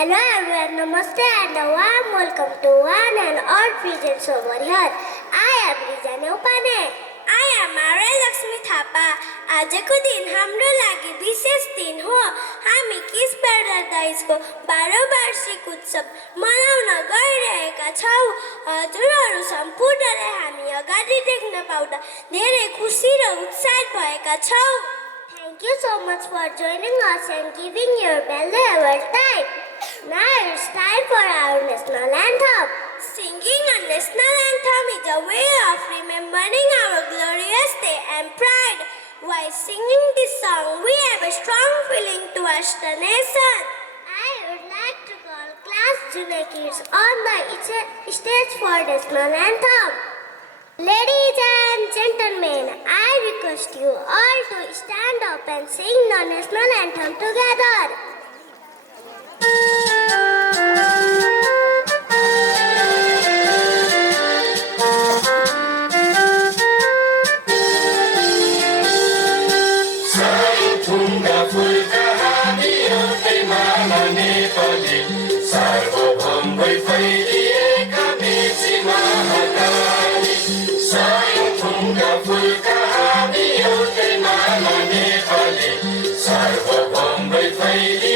Hello everyone, Namaste and a warm welcome to one and all presents over here. I am Riza Neupane. I am Arya Lakshmi Thapa. आजको दिन हाम्रो लागि विशेष दिन हो. हामी किस प्याराडाइजको 12औं वार्षिक उत्सव मनाउन गइरहेका छौं. हजुरहरू सम्पूर्णलाई हामी अगाडि देख्न पाउँदा धेरै खुसी र उत्साहित भएका छौं. Thank you so much for joining us and giving your valuable time. Now it's time for our national anthem. Singing a national anthem is a way of remembering our glorious day and pride. While singing this song, we have a strong feeling towards the nation. I would like to call class junior kids on the stage for national anthem. Ladies and gentlemen, I request you all to stand up and sing the national anthem together. Sarvabhaum Vaidhi